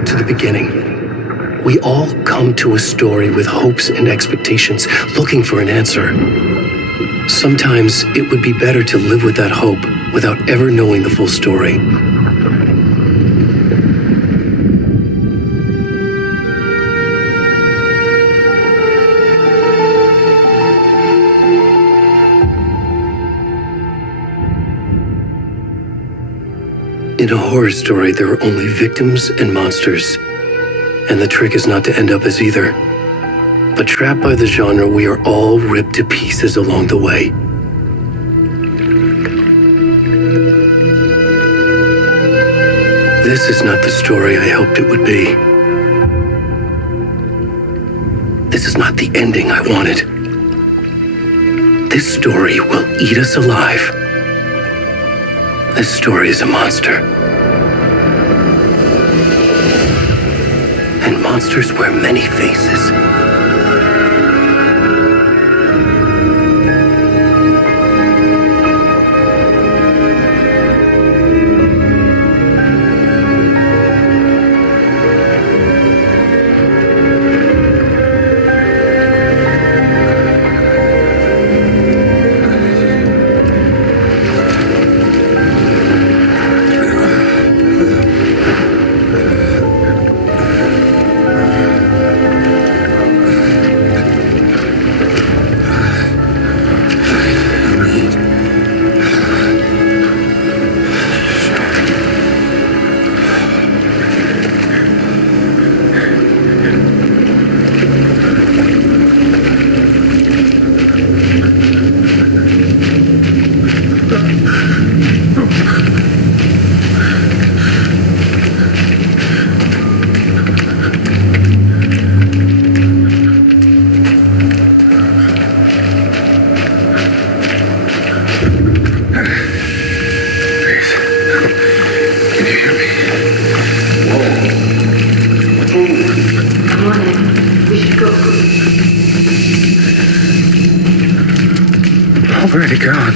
back to the beginning. We all come to a story with hopes and expectations, looking for an answer. Sometimes it would be better to live with that hope without ever knowing the full story. In a horror story, there are only victims and monsters, and the trick is not to end up as either. But trapped by the genre, we are all ripped to pieces along the way. This is not the story I hoped it would be. This is not the ending I wanted. This story will eat us alive. This story is a monster. And monsters wear many faces. Where'd he gone?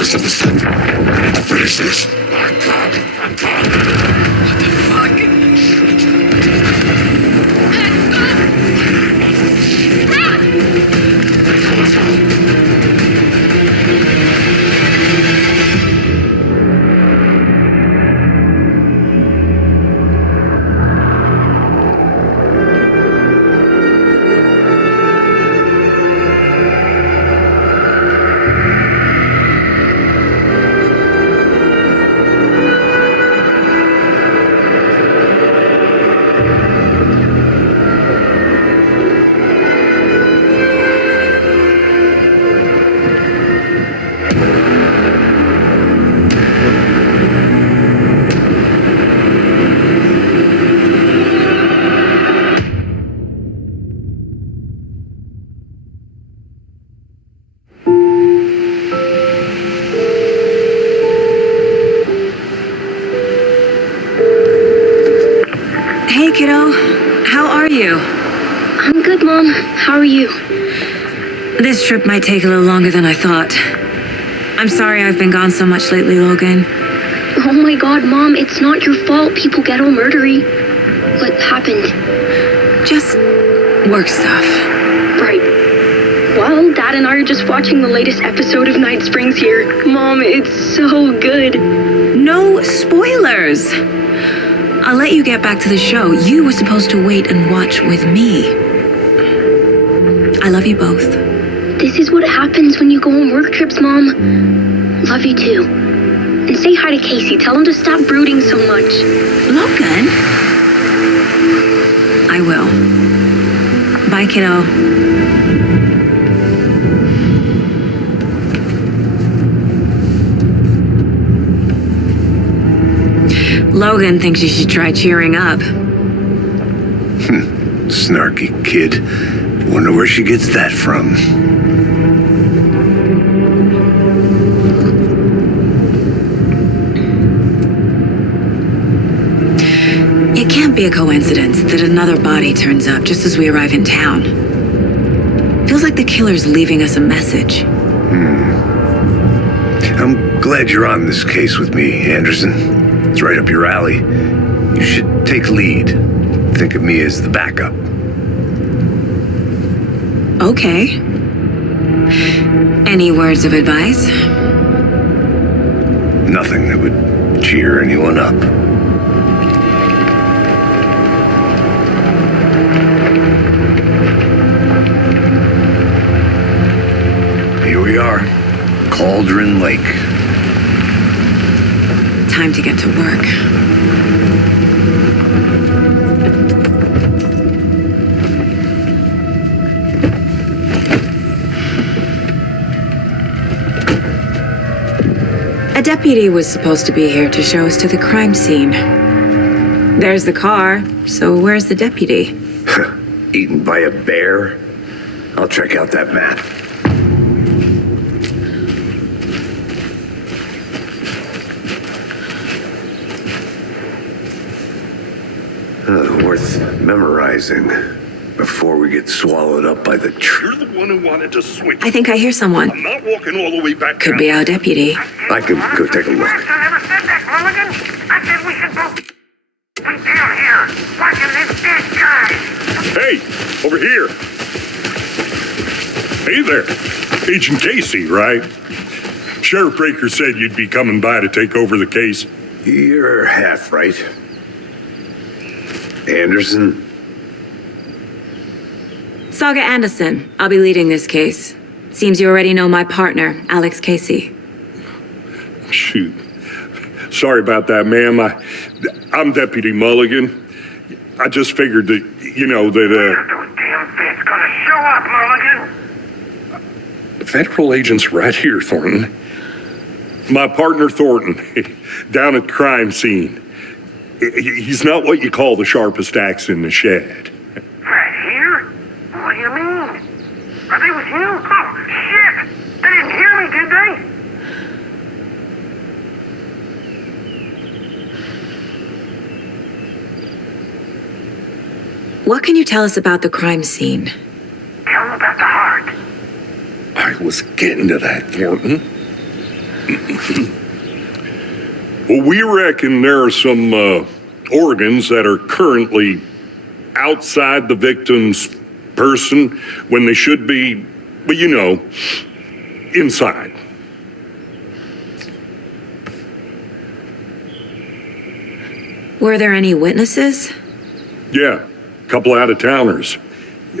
rest of the set. I need to finish this. My God, I'm done. Hey, kiddo. How are you? I'm good, Mom. How are you? This trip might take a little longer than I thought. I'm sorry I've been gone so much lately, Logan. Oh my God, Mom, it's not your fault people get all murdery. What happened? Just work stuff. Right. Well, Dad and I are just watching the latest episode of Night Springs here. Mom, it's so good. No spoilers! I'll let you get back to the show. You were supposed to wait and watch with me. I love you both. This is what happens when you go on work trips, Mom. Love you too. And say hi to Casey. Tell him to stop brooding so much. Logan? I will. Bye, kiddo. Logan thinks you should try cheering up. Snarky kid. Wonder where she gets that from. It can't be a coincidence that another body turns up just as we arrive in town. Feels like the killer's leaving us a message. I'm glad you're on this case with me, Anderson. It's right up your alley. You should take lead. Think of me as the backup. Okay. Any words of advice? Nothing that would cheer anyone up. Here we are, Cauldron Lake. Time to get to work. A deputy was supposed to be here to show us to the crime scene. There's the car, so where's the deputy? Eaten by a bear? I'll check out that map. Worth memorizing before we get swallowed up by the You're the one who wanted to switch. I think I hear someone. I'm not walking all the way back Could down. be our deputy. I can go take a look. I never said that, Mulligan. I said we should both be down here watching this dead guy. Hey, over here. Hey there. Agent Casey, right? Sheriff Breaker said you'd be coming by to take over the case. You're half right. Anderson? Saga Anderson. I'll be leading this case. Seems you already know my partner, Alex Casey. Shoot. Sorry about that, ma'am. I'm Deputy Mulligan. I just figured that, Those damn feds gonna show up, Mulligan. Federal agent's right here, Thornton. My partner, Thornton, down at the crime scene. He's not what you call the sharpest axe in the shed. Right here? What do you mean? Are they with you? Oh, shit! They didn't hear me, did they? What can you tell us about the crime scene? Tell them about the heart. I was getting to that, Thornton. Well, we reckon there are some organs that are currently outside the victim's person when they should be, well, you know, inside. Were there any witnesses? Yeah, a couple out-of-towners.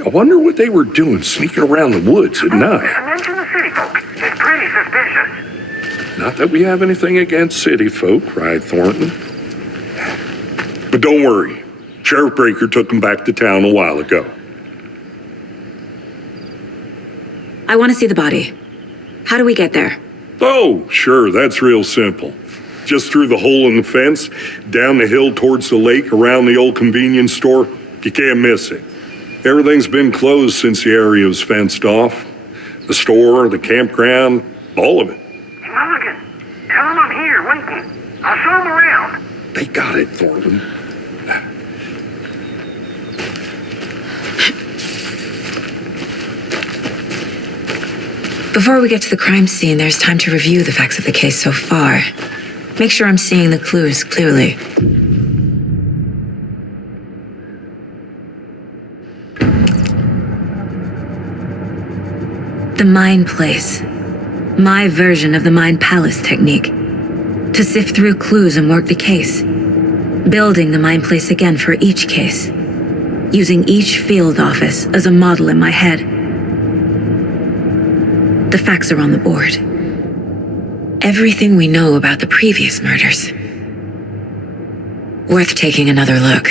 I wonder what they were doing sneaking around the woods at night. Mention the city folk. It's pretty suspicious. Not that we have anything against city folk, cried Thornton. But don't worry. Sheriff Breaker took them back to town a while ago. I want to see the body. How do we get there? Oh, sure, that's real simple. Just through the hole in the fence, down the hill towards the lake, around the old convenience store. You can't miss it. Everything's been closed since the area was fenced off. The store, the campground, all of it. Mulligan, tell him I'm here waiting. I'll show him around. They got it, Thornton. Before we get to the crime scene, there's time to review the facts of the case so far. Make sure I'm seeing the clues clearly. The Mind Place. My version of the Mind Palace technique. To sift through clues and work the case. Building the Mind Place again for each case. Using each field office as a model in my head. The facts are on the board. Everything we know about the previous murders. Worth taking another look.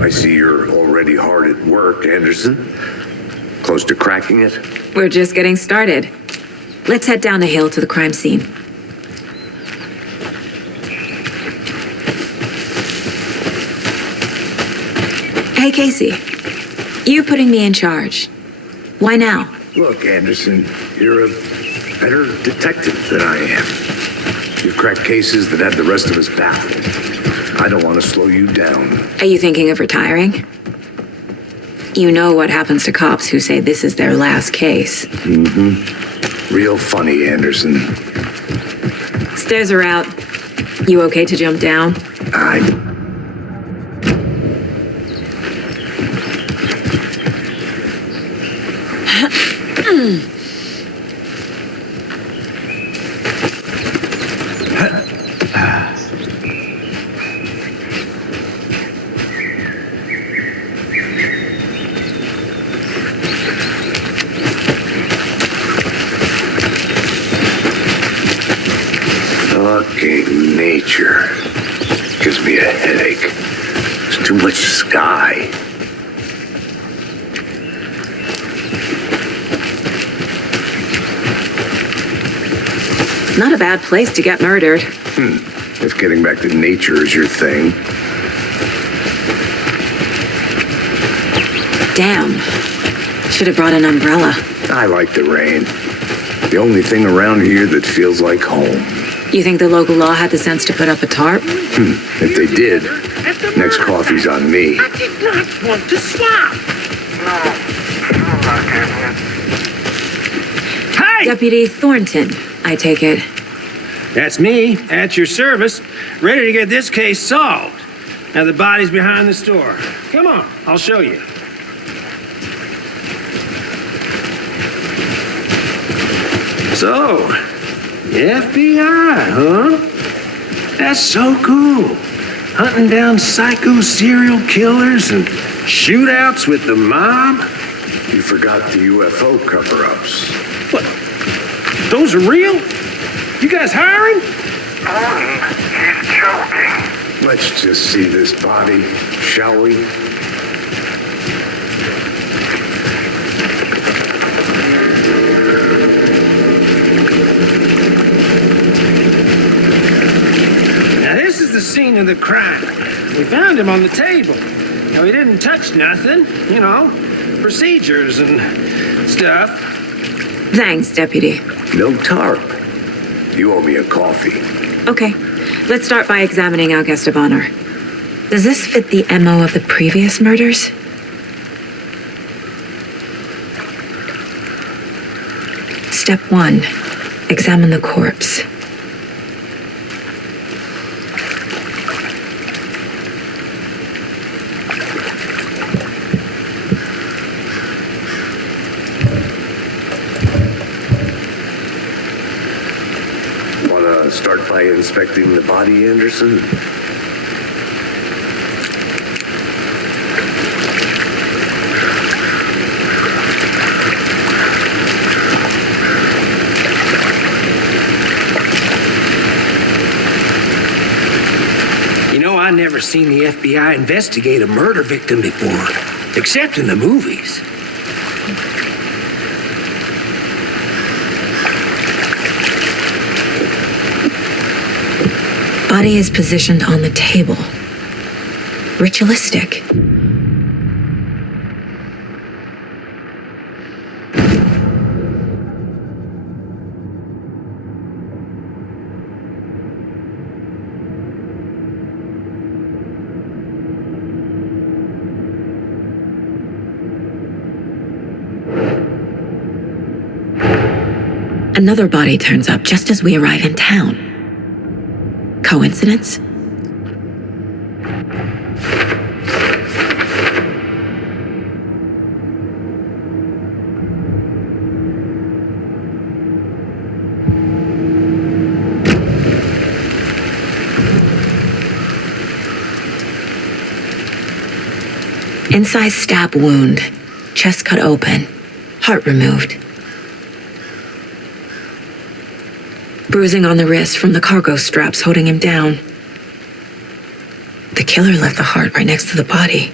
I see you're already hard at work, Anderson. Close to cracking it? We're just getting started. Let's head down the hill to the crime scene. Hey, Casey. You putting me in charge. Why now? Look, Anderson, you're a better detective than I am. You've cracked cases that had the rest of us baffled. I don't want to slow you down. Are you thinking of retiring? You know what happens to cops who say this is their last case. Real funny, Anderson. Stairs are out. You okay to jump down? Fucking nature. Gives me a headache. There's too much sky. Not a bad place to get murdered. If getting back to nature is your thing. Damn. Should have brought an umbrella. I like the rain. The only thing around here that feels like home. You think the local law had the sense to put up a tarp? If they did, next coffee's on me. I did not want to swap. No, I'm not getting it. Hey! Deputy Thornton, I take it. That's me, at your service, ready to get this case solved. Now the body's behind the store. Come on, I'll show you. So, FBI, huh? That's so cool. Hunting down psycho serial killers and shootouts with the mob. You forgot the UFO cover-ups. What? Those are real? You guys hiring? Thornton, he's choking. Let's just see this body, shall we? of the crime. We found him on the table. Now, he didn't touch nothing, you know, procedures and stuff. Thanks, Deputy. No tarp. You owe me a coffee. Okay, let's start by examining our guest of honor. Does this fit the MO of the previous murders? Step 1. Examine the corpse. Wanna start by inspecting the body, Anderson? You know, I never seen the FBI investigate a murder victim before, except in the movies. Body is positioned on the table. Ritualistic. Another body turns up just as we arrive in town. Coincidence? Incised stab wound, chest cut open, heart removed. Bruising on the wrist from the cargo straps holding him down. The killer left the heart right next to the body.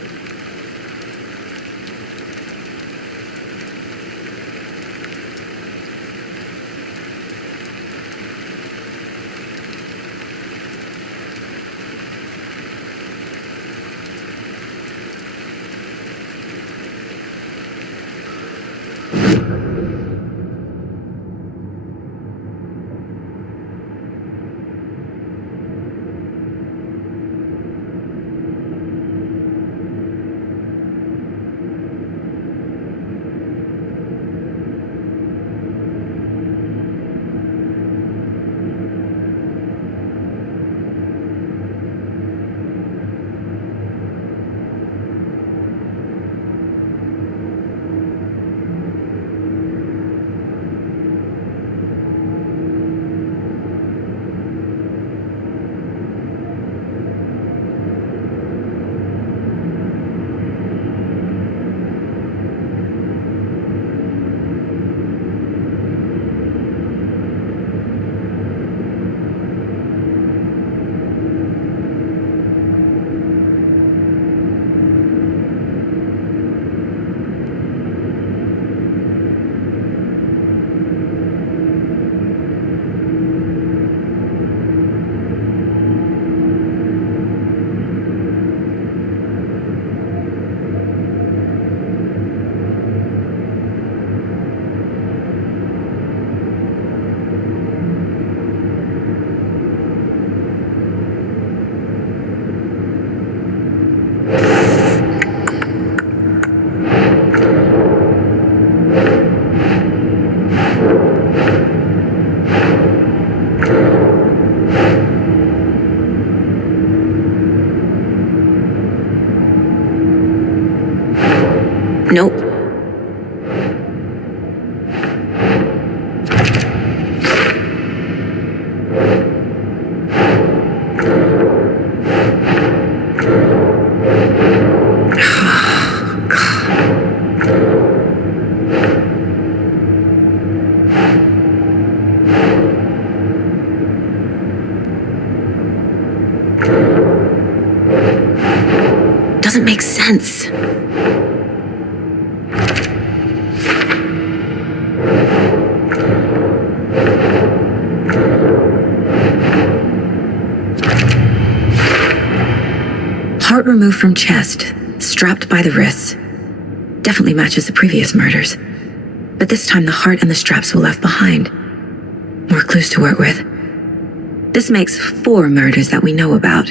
Nope. Doesn't make sense. heart removed from chest, strapped by the wrists. Definitely matches the previous murders. But this time the heart and the straps were left behind. More clues to work with. This makes 4 murders that we know about.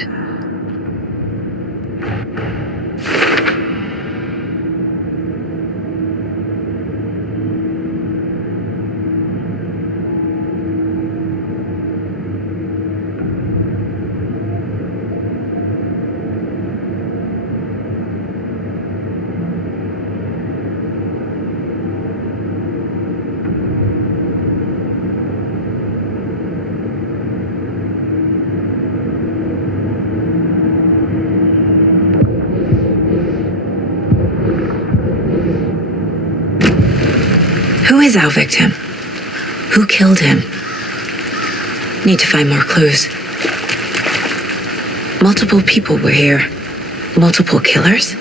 Who is our victim? Who killed him? Need to find more clues. Multiple people were here. Multiple killers?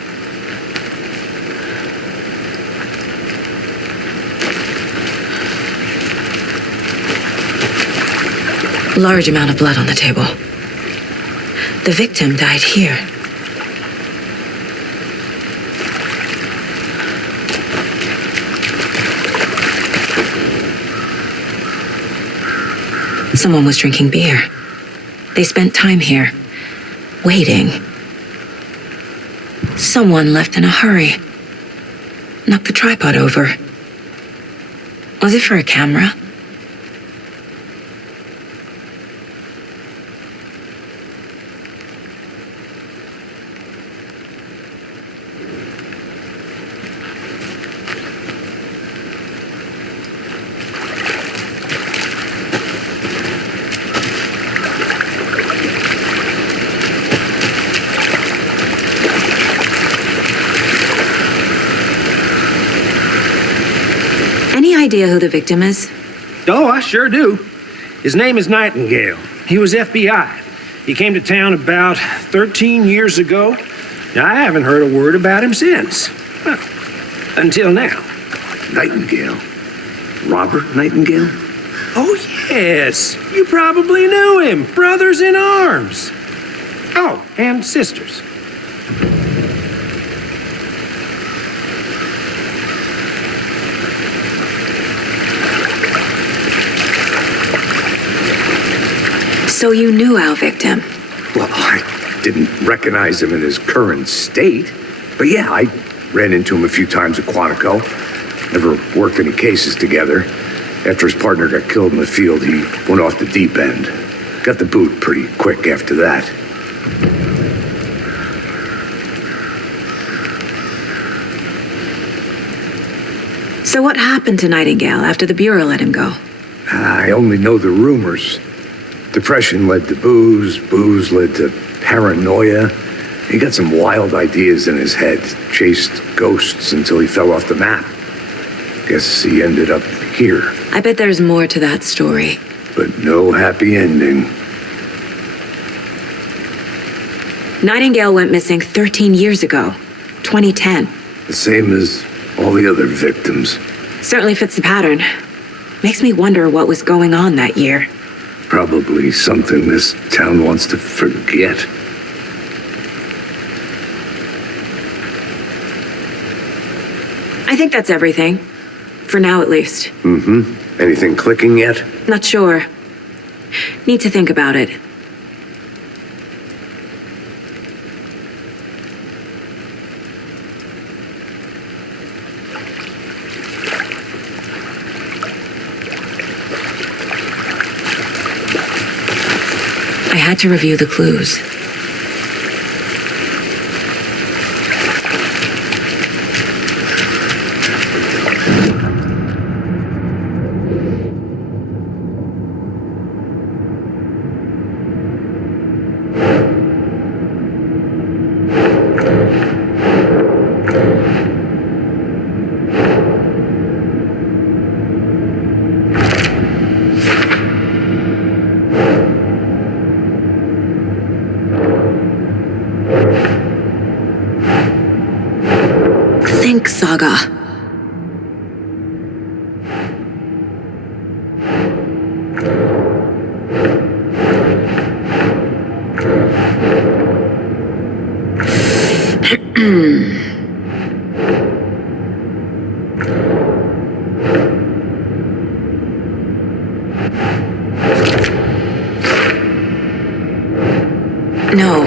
Large amount of blood on the table. The victim died here. Someone was drinking beer. They spent time here, waiting. Someone left in a hurry. Knocked the tripod over. Was it for a camera? Any idea who the victim is? Oh, I sure do. His name is Nightingale. He was FBI. He came to town about 13 years ago. Now, I haven't heard a word about him since. Well, until now. Nightingale? Robert Nightingale? Oh, yes. You probably knew him. Brothers in arms. Oh, and sisters. So you knew our victim? Well, I didn't recognize him in his current state. But yeah, I ran into him a few times at Quantico. Never worked any cases together. After his partner got killed in the field, he went off the deep end. Got the boot pretty quick after that. So what happened to Nightingale after the Bureau let him go? I only know the rumors. Depression led to booze, booze led to paranoia. He got some wild ideas in his head, chased ghosts until he fell off the map. Guess he ended up here, I bet there's more to that story. but no happy ending. Nightingale went missing 13 years ago, 2010. The same as all the other victims. Certainly fits the pattern. Makes me wonder what was going on that year. Probably something this town wants to forget. I think that's everything. For now, at least. Anything clicking yet? Not sure. Need to think about it. I had to review the clues. Think, Saga. No.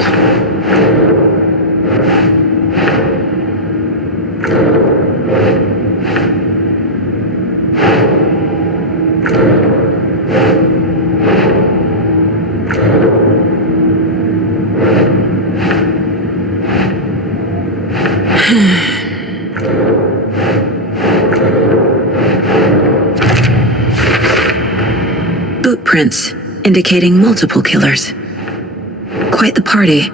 Boot prints indicating multiple killers. Quite the party.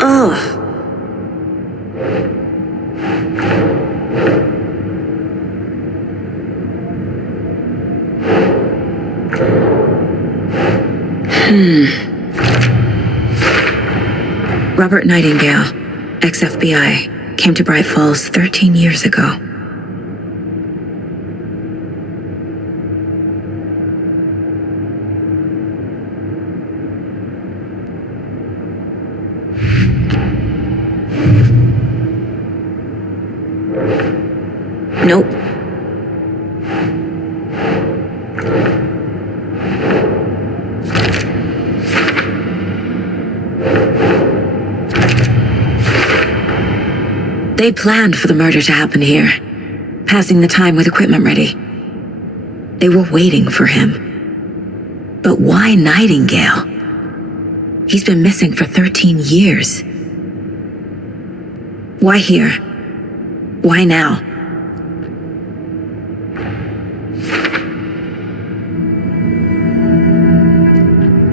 Ugh. Robert Nightingale, ex-FBI, came to Bright Falls 13 years ago. Nope. They planned for the murder to happen here, passing the time with equipment ready. They were waiting for him. But why Nightingale? He's been missing for 13 years. Why here? Why now?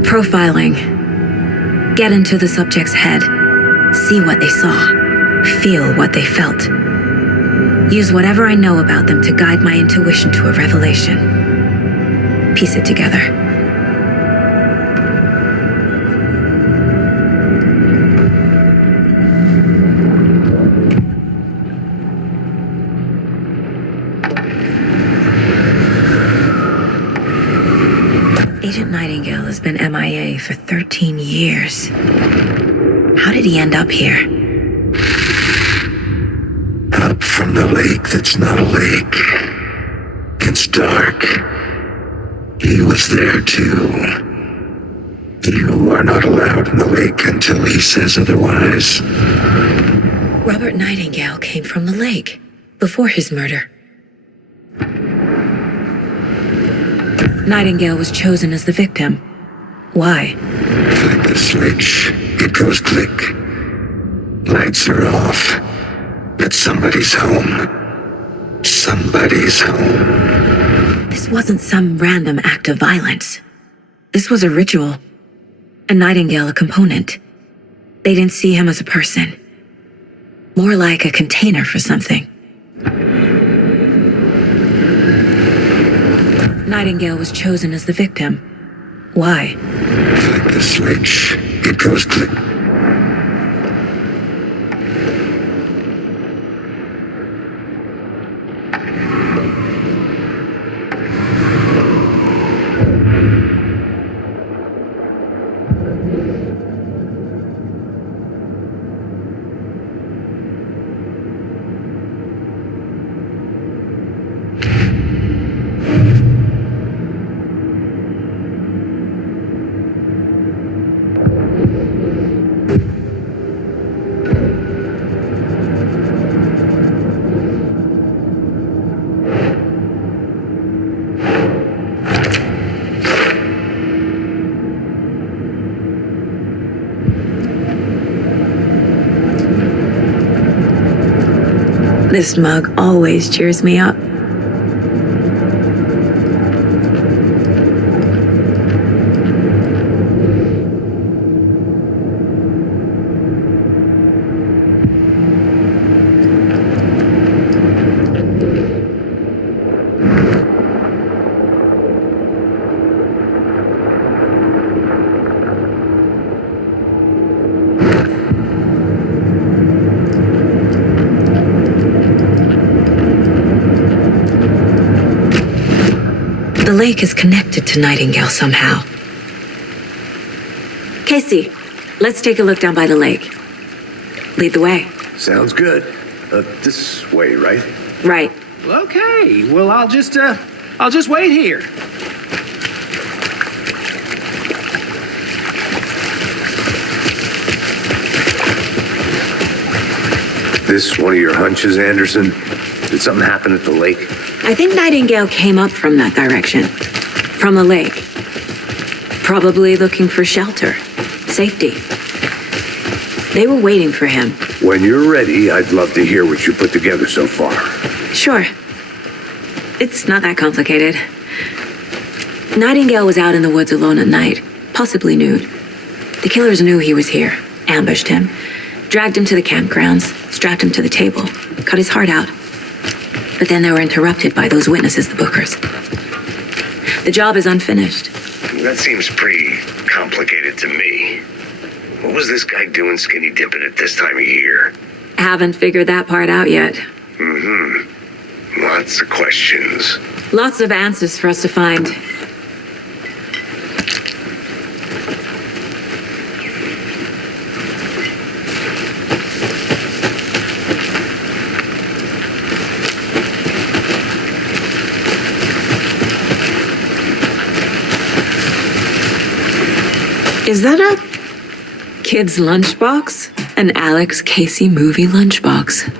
Profiling. Get into the subject's head. See what they saw. Feel what they felt. Use whatever I know about them to guide my intuition to a revelation. Piece it together. Agent Nightingale has been MIA for 13 years. How did he end up here? Up from the lake that's not a lake. It's dark. He was there too. You are not allowed in the lake until he says otherwise. Robert Nightingale came from the lake before his murder. Nightingale was chosen as the victim. Why? Flick the switch. It goes click. Lights are off. But somebody's home. Somebody's home. This wasn't some random act of violence. This was a ritual. And Nightingale a component. They didn't see him as a person. More like a container for something. Nightingale was chosen as the victim. Why? Flick the switch. It goes click. This mug always cheers me up. The lake is connected to Nightingale somehow. Casey, let's take a look down by the lake. Lead the way. Sounds good. This way, right? Right. Well, okay. Well, I'll just wait here. This one of your hunches, Anderson? Did something happen at the lake? I think Nightingale came up from that direction. From the lake. Probably looking for shelter. Safety. They were waiting for him. When you're ready, I'd love to hear what you put together so far. Sure. It's not that complicated. Nightingale was out in the woods alone at night, possibly nude. The killers knew he was here, ambushed him, dragged him to the campgrounds, strapped him to the table, cut his heart out. But then they were interrupted by those witnesses, the Bookers. The job is unfinished. That seems pretty complicated to me. What was this guy doing skinny dipping at this time of year? Haven't figured that part out yet. Lots of questions. Lots of answers for us to find. Is that a kid's lunchbox? An Alex Casey movie lunchbox.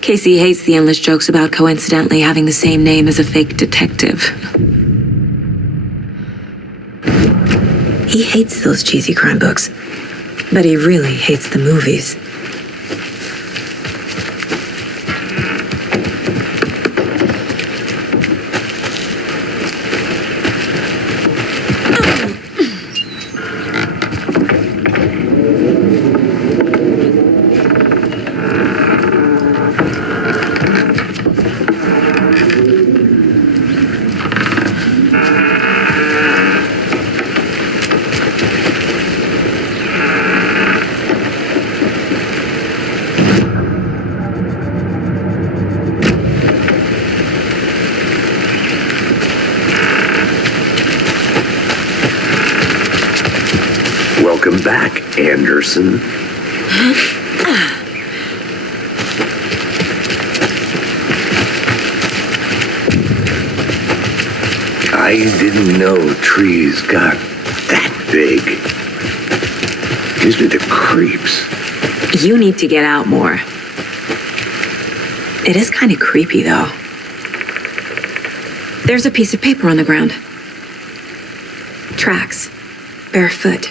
Casey hates the endless jokes about coincidentally having the same name as a fake detective. He hates those cheesy crime books, but he really hates the movies. Welcome back, Anderson. I didn't know trees got that big. Gives me the creeps. You need to get out more. It is kind of creepy, though. There's a piece of paper on the ground. Tracks. Barefoot.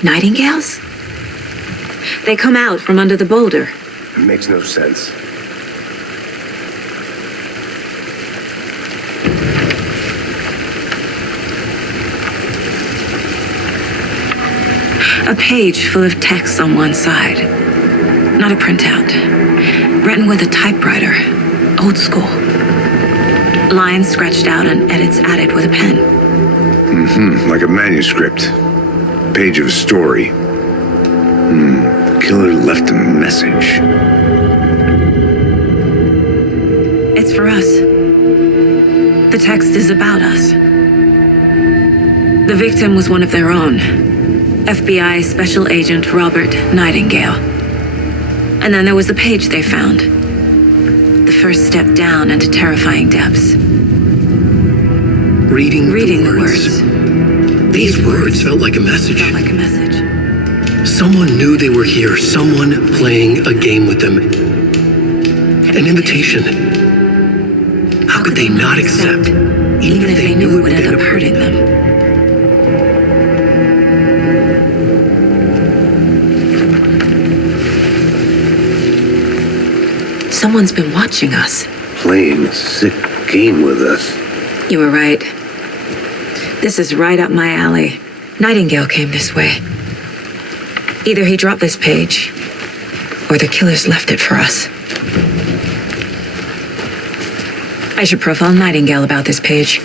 Nightingales? They come out from under the boulder. It makes no sense. A page full of text on one side. Not a printout. Written with a typewriter. Old school. Lines scratched out and edits added with a pen. Like a manuscript. Page of a story. Killer left a message. It's for us. The text is about us. The victim was one of their own. FBI Special Agent Robert Nightingale. And then there was the page they found. The first step down into terrifying depths. Reading The the words. These words felt like a message. Felt like a message. Someone knew they were here, someone playing a game with them. An invitation. How could they not accept, even if they knew it would end up hurting them? Someone's been watching us. Playing a sick game with us. You were right. This is right up my alley. Nightingale came this way. Either he dropped this page, or the killers left it for us. I should profile Nightingale about this page.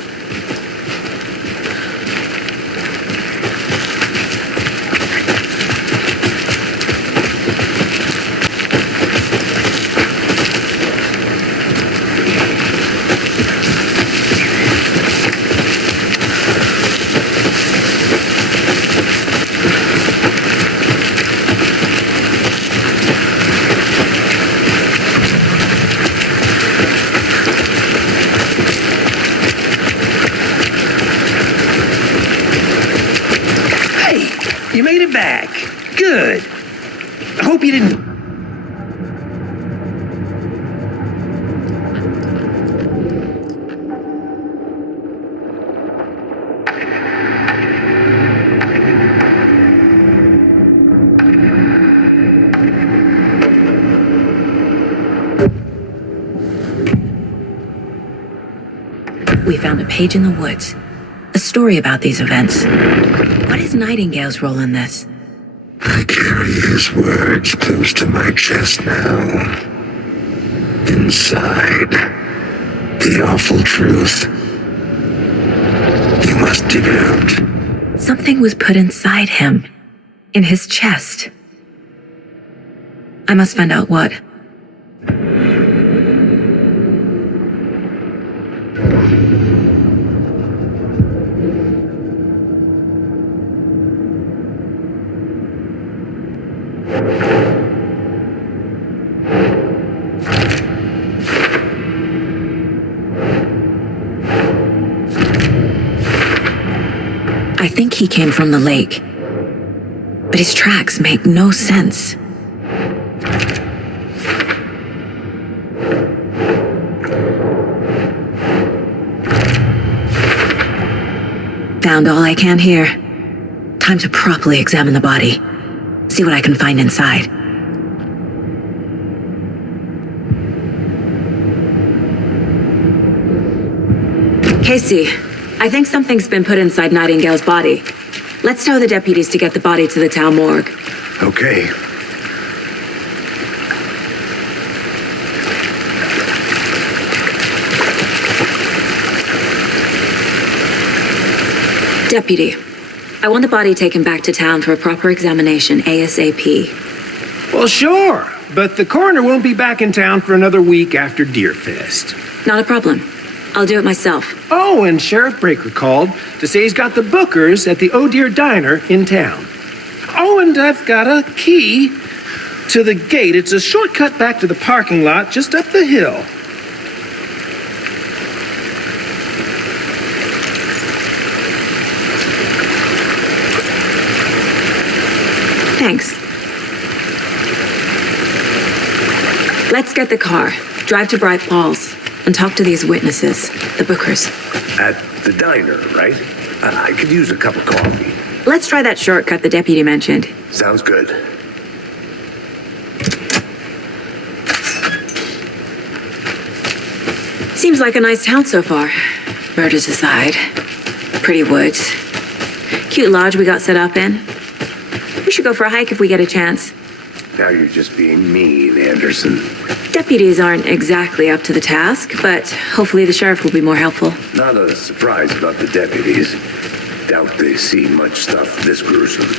You made it back. Good. I hope you didn't... We found a page in the woods. A story about these events. What is Nightingale's role in this? I carry his words close to my chest now. Inside, the awful truth. You must dig it out. Something was put inside him. In his chest. I must find out what. I think he came from the lake. But his tracks make no sense. Found all I can here. Time to properly examine the body. See what I can find inside. Casey, I think something's been put inside Nightingale's body. Let's tell the deputies to get the body to the town morgue. Okay. Deputy, I want the body taken back to town for a proper examination ASAP. Well, sure, but the coroner won't be back in town for another week after Deerfest. Not a problem. I'll do it myself. Oh, and Sheriff Breaker called to say he's got the Bookers at the Oh Dear Diner in town. Oh, and I've got a key to the gate. It's a shortcut back to the parking lot just up the hill. Thanks. Let's get the car, drive to Bright Falls, and talk to these witnesses, the Bookers. At the diner, right? I could use a cup of coffee. Let's try that shortcut the deputy mentioned. Sounds good. Seems like a nice town so far. Murders aside. Pretty woods. Cute lodge we got set up in. We should go for a hike if we get a chance. Now you're just being mean, Anderson. Deputies aren't exactly up to the task, but hopefully the sheriff will be more helpful. Not a surprise about the deputies. Doubt they see much stuff this gruesome.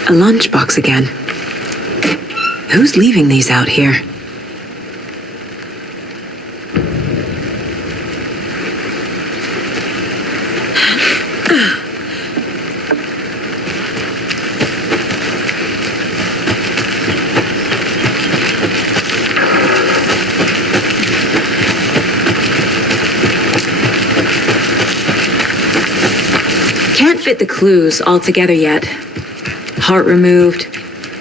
A lunchbox again. Who's leaving these out here? Can't fit the clues all together yet. Heart removed,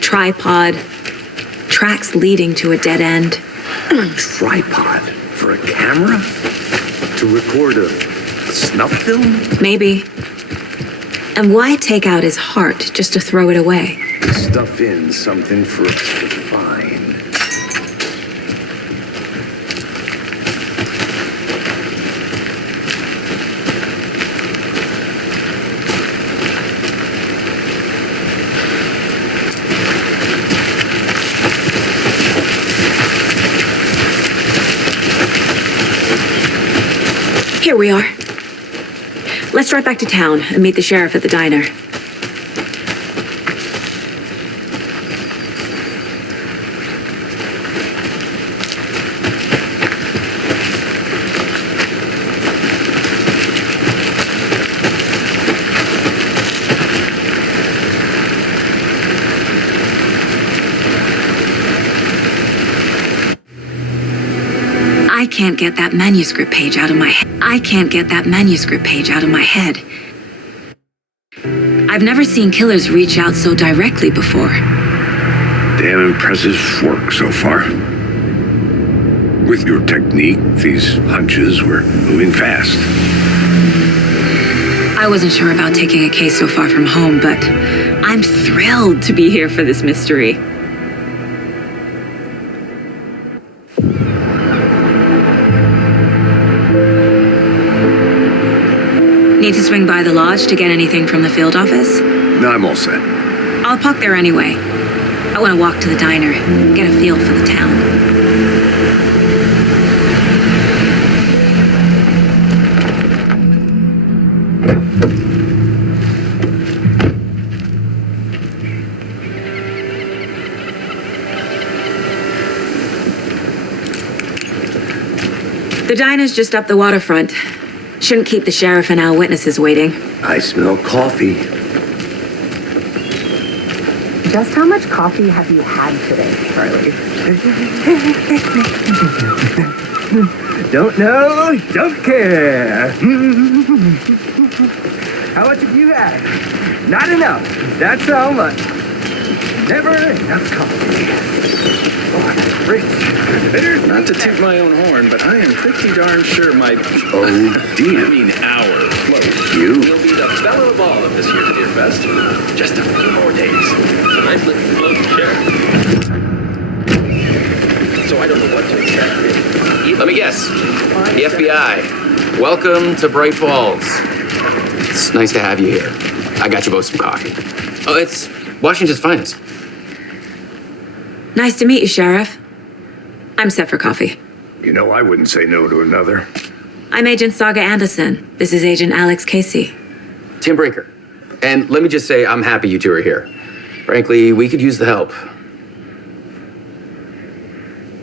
tripod, tracks leading to a dead end. Tripod for a camera? To record a snuff film? Maybe. And why take out his heart just to throw it away? To stuff in something for us to find. Here we are. Let's drive back to town and meet the sheriff at the diner. can't get that manuscript page out of my head. I've never seen killers reach out so directly before. Damn impressive work so far. With your technique, these hunches were moving fast. I wasn't sure about taking a case so far from home, but I'm thrilled to be here for this mystery. Need to swing by the lodge to get anything from the field office? No, I'm all set. I'll park there anyway. I want to walk to the diner, get a feel for the town. The diner's just up the waterfront. Shouldn't keep the sheriff and our witnesses waiting. I smell coffee. Just how much coffee have you had today, Charlie? Don't know, don't care. How much have you had? Not enough. That's how much. Never enough coffee. Oh, rich. Not to toot my own horn, but I am pretty darn sure my... Oh, dear. I mean, our float You? will be the belle of all of this year's Deer Fest. Just a few more days. It's a nice looking float to share. So I don't know what to expect. Let me guess. The FBI. Welcome to Bright Falls. It's nice to have you here. I got you both some coffee. Oh, it's Washington's finest. Nice to meet you, Sheriff. I'm set for coffee. You know, I wouldn't say no to another. I'm Agent Saga Anderson. This is Agent Alex Casey. Tim Brinker. And let me just say, I'm happy you two are here. Frankly, we could use the help.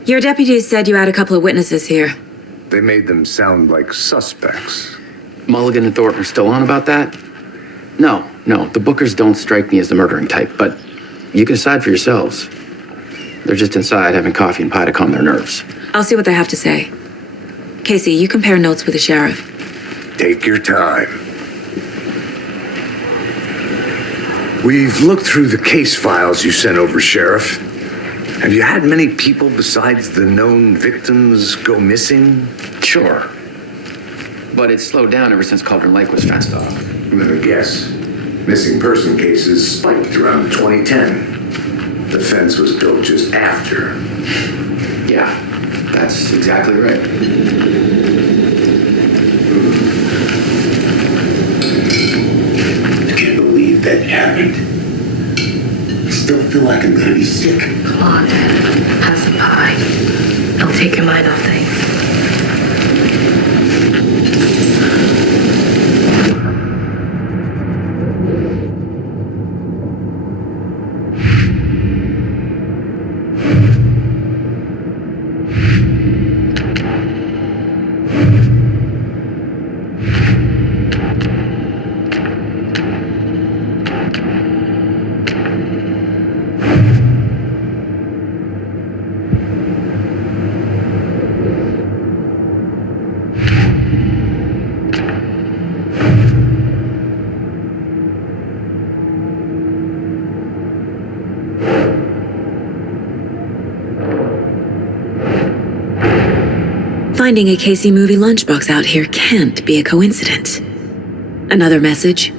Your deputies said you had a couple of witnesses here. They made them sound like suspects. Mulligan and Thornton are still on about that? No, the Bookers don't strike me as the murdering type, but you can decide for yourselves. They're just inside having coffee and pie to calm their nerves. I'll see what they have to say. Casey, you compare notes with the sheriff. Take your time. We've looked through the case files you sent over, Sheriff. Have you had many people besides the known victims go missing? Sure. But it's slowed down ever since Cauldron Lake was fenced off. Let me guess. Missing person cases spiked around 2010. The fence was built just after. Yeah, that's exactly right. I can't believe that happened. I still feel like I'm gonna be sick. Claude, have some pie. It'll take your mind off things. Finding a Casey movie lunchbox out here can't be a coincidence. Another message?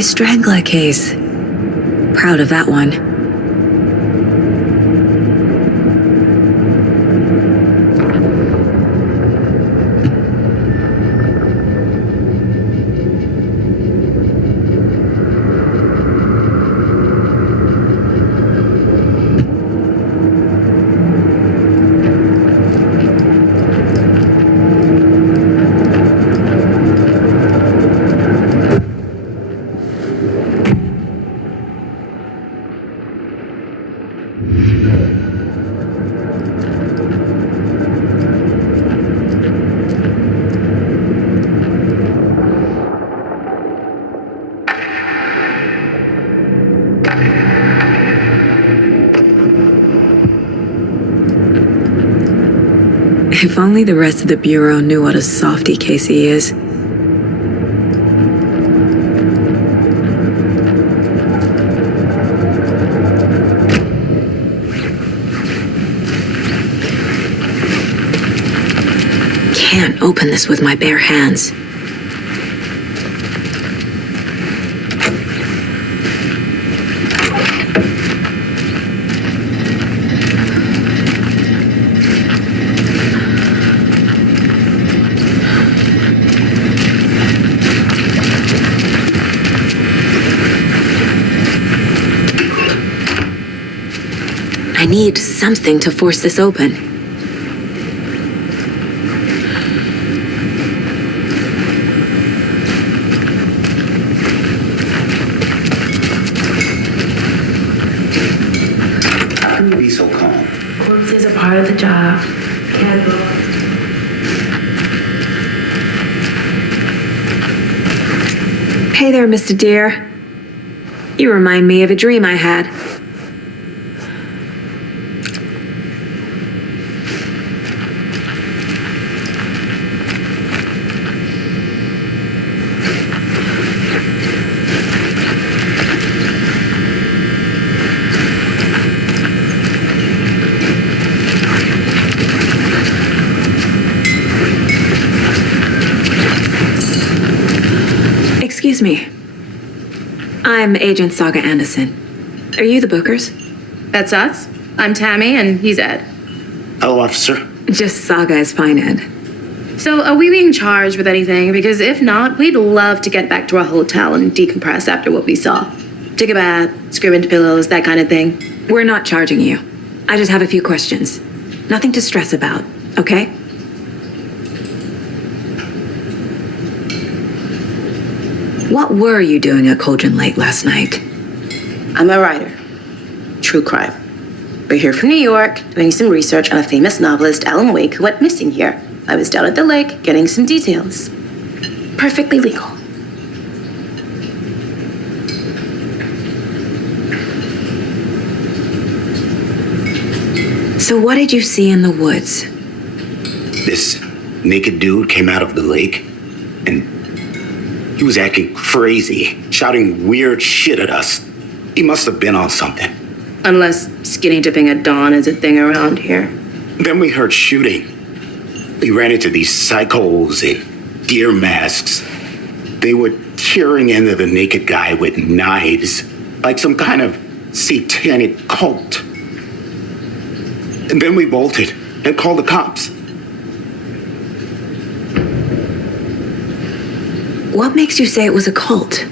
FBI Strangler case. Proud of that one. If only the rest of the Bureau knew what a softy Casey is. Can't open this with my bare hands. I need something to force this open. Don't be so calm. Corpses are part of the job. Can't go. Hey there, Mr. Deer. You remind me of a dream I had. Excuse me. I'm Agent Saga Anderson. Are you the Bookers? That's us. I'm Tammy, and he's Ed. Hello, officer. Just Saga is fine, Ed. So, are we being charged with anything? Because if not, we'd love to get back to our hotel and decompress after what we saw. Take a bath, scream into pillows, that kind of thing. We're not charging you. I just have a few questions. Nothing to stress about, okay? What were you doing at Cauldron Lake last night? I'm a writer. True crime. We're here from New York, doing some research on a famous novelist, Alan Wake, who went missing here. I was down at the lake, getting some details. Perfectly legal. So what did you see in the woods? This naked dude came out of the lake, and he was acting crazy, shouting weird shit at us. He must have been on something. Unless skinny dipping at dawn is a thing around here. Then we heard shooting. We ran into these psychos in deer masks. They were tearing into the naked guy with knives, like some kind of satanic cult. And then we bolted and called the cops. What makes you say it was a cult?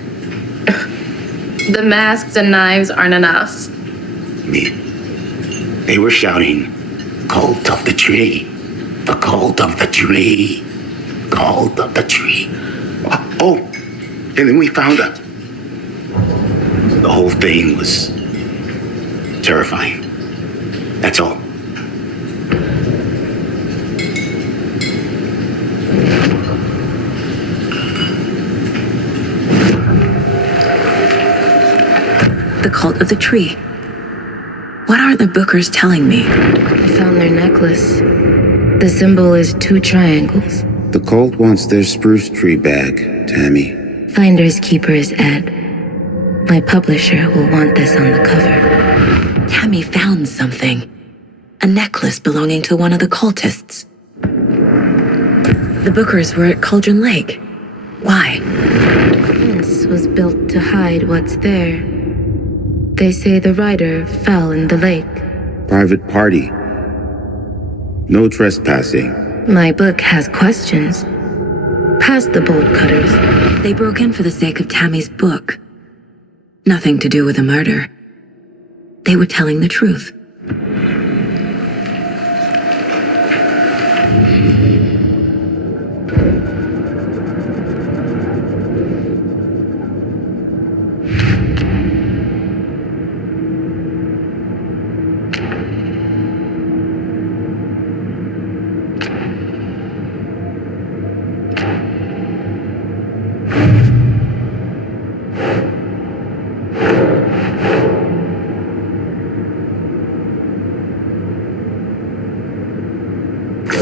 The masks and knives aren't enough. They were shouting, "Cult of the tree, the cult of the tree, cult of the tree." Oh, and then we found out. The whole thing was terrifying. That's all. The cult of the tree. What are the Bookers telling me? I found their necklace. The symbol is 2 triangles. The cult wants their spruce tree back, Tammy. Finders keepers, Ed. My publisher will want this on the cover. Tammy found something. A necklace belonging to one of the cultists. The Bookers were at Cauldron Lake. Why? Hence was built to hide what's there. They say the rider fell in the lake. Private party. No trespassing. My book has questions. Past the bolt cutters. They broke in for the sake of Tammy's book. Nothing to do with a murder. They were telling the truth.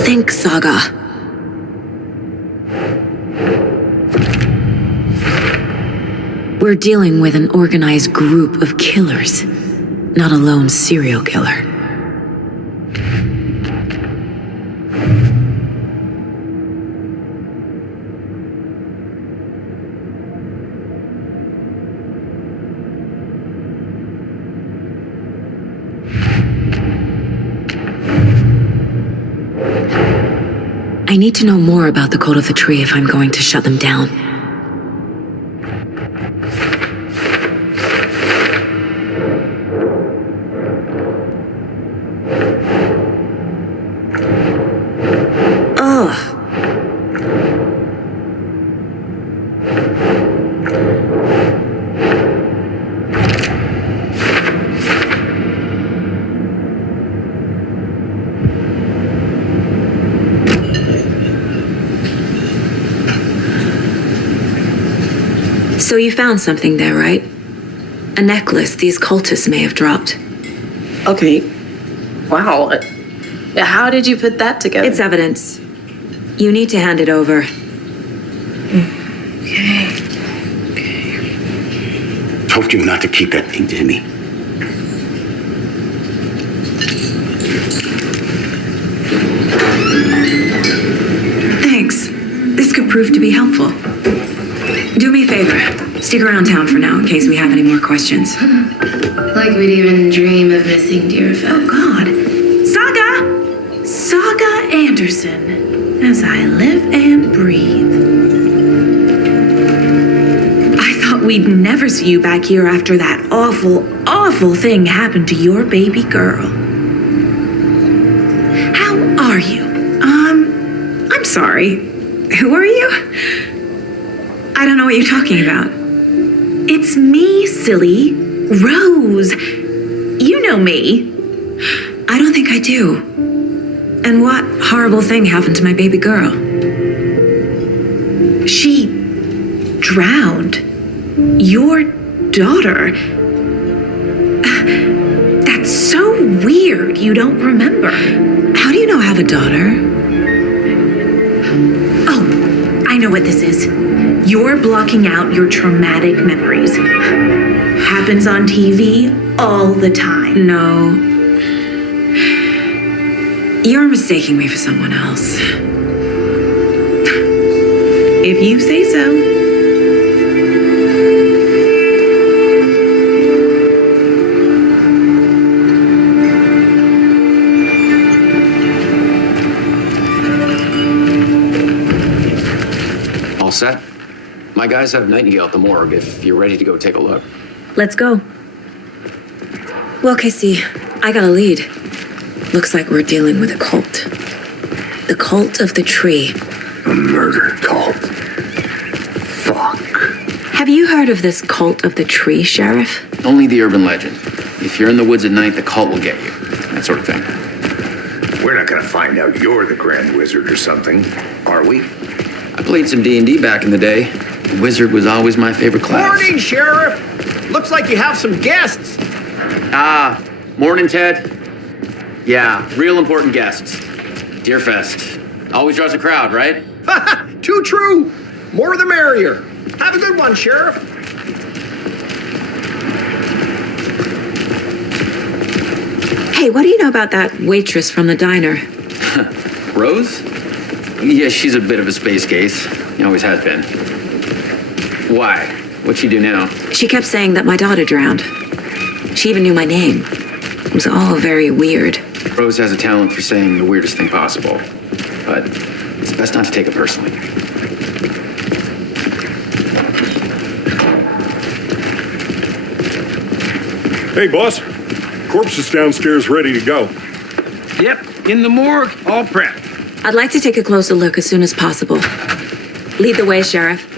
Think, Saga. We're dealing with an organized group of killers, not a lone serial killer. I need to know more about the Cult of the Tree if I'm going to shut them down. So you found something there, right? A necklace these cultists may have dropped. Okay. Wow. How did you put that together? It's evidence. You need to hand it over. Told you not to keep that thing, Tammy. Thanks. This could prove to be helpful. Do me a favor. Stick around town for now in case we have any more questions. Like we'd even dream of missing Deerfest. Oh, God. Saga Anderson. As I live and breathe. I thought we'd never see you back here after that awful thing happened to your baby girl. How are you? I'm sorry. Who are you? I don't know what you're talking about. It's me, silly. Rose. You know me. I don't think I do. And what horrible thing happened to my baby girl? She drowned. Your daughter. That's so weird you don't remember. How do you know I have a daughter? Oh, I know what this is. You're blocking out your traumatic memories. Happens on TV all the time. No. You're mistaking me for someone else. If you say so. All set? My guys have Nightingale at the morgue if you're ready to go take a look. Let's go. Well, Casey, I got a lead. Looks like we're dealing with a cult. The Cult of the Tree. A murder cult. Fuck. Have you heard of this Cult of the Tree, Sheriff? Only the urban legend. If you're in the woods at night, the cult will get you. That sort of thing. We're not gonna find out you're the Grand Wizard or something, are we? I played some D&D back in the day. Wizard was always my favorite class. Morning, Sheriff! Looks like you have some guests. Morning, Ted. Yeah, real important guests. Deerfest. Always draws a crowd, right? Too true. More the merrier. Have a good one, Sheriff. Hey, what do you know about that waitress from the diner? Rose? Yeah, she's a bit of a space case. Always has been. Why? What'd she do now? She kept saying that my daughter drowned. She even knew my name. It was all very weird. Rose has a talent for saying the weirdest thing possible. But it's best not to take it personally. Hey, boss. Corpse is downstairs ready to go. Yep, in the morgue, all prepped. I'd like to take a closer look as soon as possible. Lead the way, Sheriff.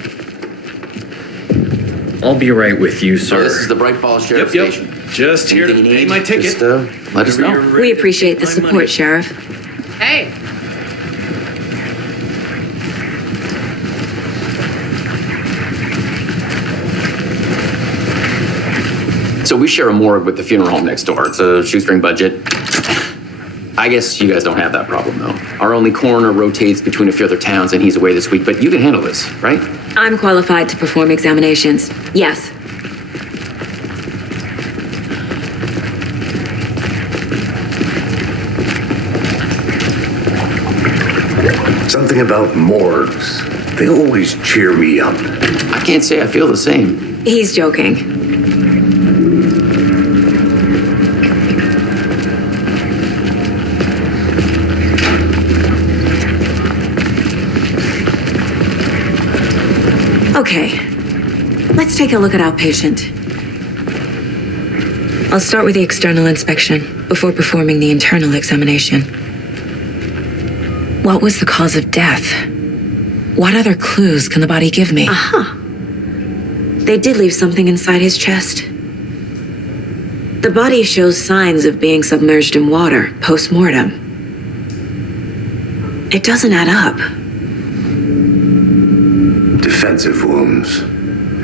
I'll be right with you, sir. So this is the Bright Falls Sheriff Station. Just here to Anything you pay need, my ticket. Just, let us know. We appreciate the support, Sheriff. Hey, So we share a morgue with the funeral home next door. It's a shoestring budget. I guess you guys don't have that problem, though. Our only coroner rotates between a few other towns, and he's away this week, but you can handle this, right? I'm qualified to perform examinations. Yes. Something about morgues. They always cheer me up. I can't say I feel the same. He's joking. Okay, let's take a look at our patient. I'll start with the external inspection before performing the internal examination. What was the cause of death? What other clues can the body give me? Aha! They did leave something inside his chest. The body shows signs of being submerged in water post-mortem. It doesn't add up. Defensive wounds.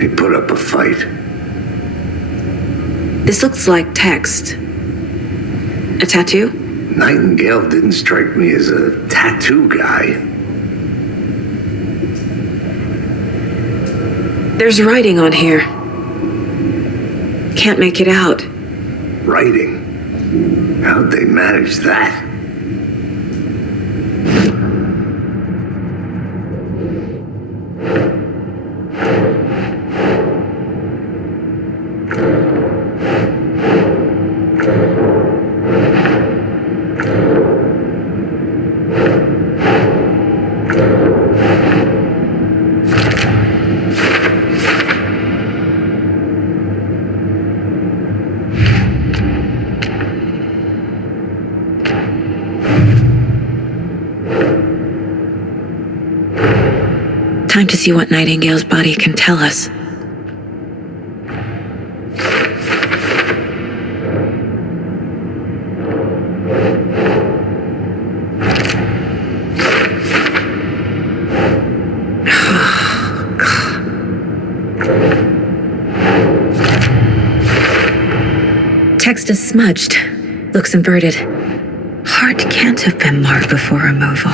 He put up a fight. This looks like text. A tattoo? Nightingale didn't strike me as a tattoo guy. There's writing on here. Can't make it out. Writing? How'd they manage that? Time to see what Nightingale's body can tell us. Text is smudged. Looks inverted. Heart can't have been marked before removal.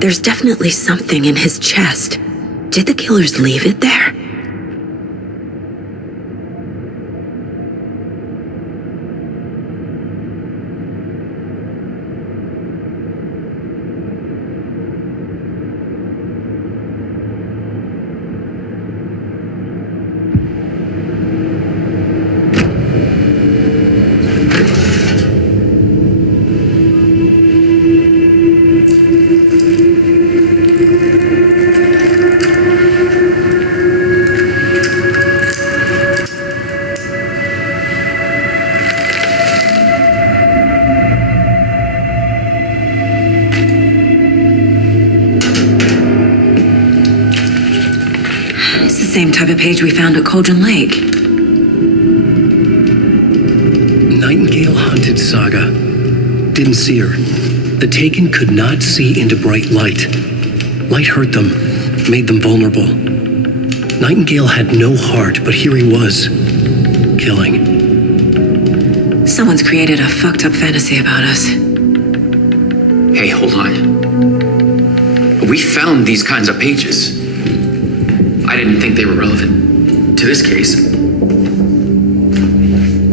There's definitely something in his chest. Did the killers leave it there? Same type of page we found at Cauldron Lake. Nightingale hunted Saga. Didn't see her. The Taken could not see into bright light. Light hurt them, made them vulnerable. Nightingale had no heart, but here he was, killing. Someone's created a fucked up fantasy about us. Hey, hold on. We found these kinds of pages. I didn't think they were relevant to this case.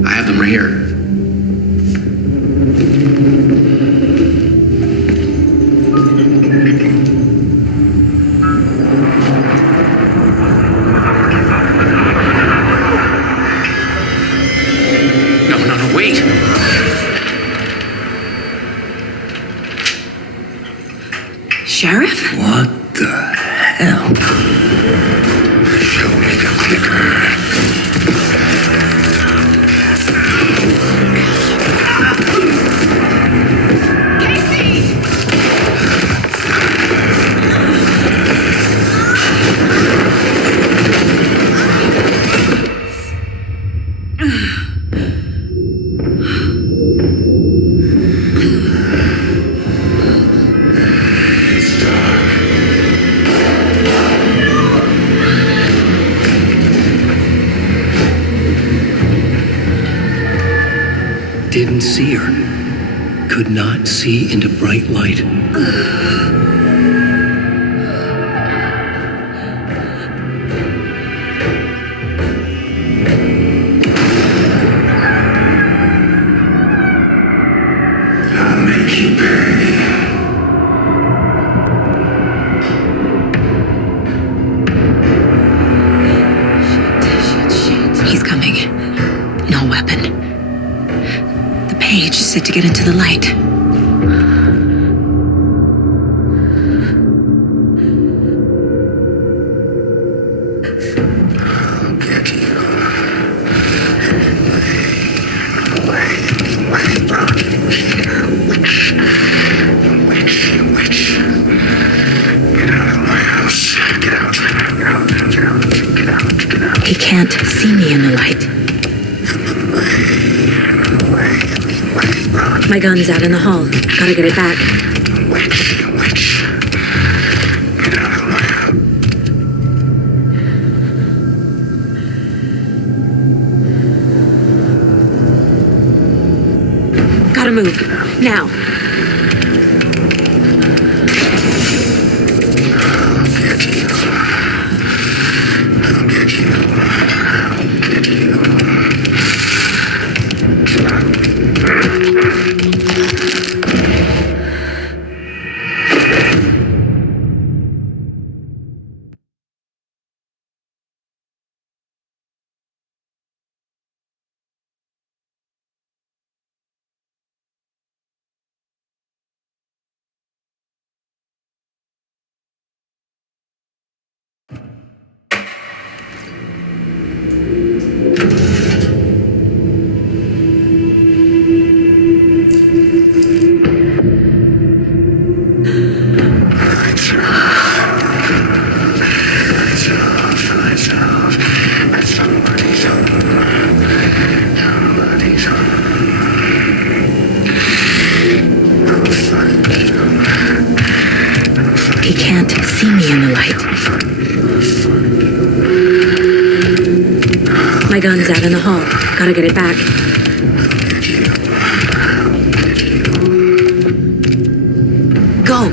I have them right here. No, wait. Sheriff? What the hell? Show me the clicker. Didn't see her. Could not see into bright light. I'll make you pay. He's coming. No weapon. The page is set to get into the light. I'll get you. Witch. Get out of my house. Get out. He can't see me in the light. My gun's out in the hall. Gotta get it back. Witch. Get out of my house. Gotta move. Now. He can't see me in the light. My gun's out in the hall. Gotta get it back. Go!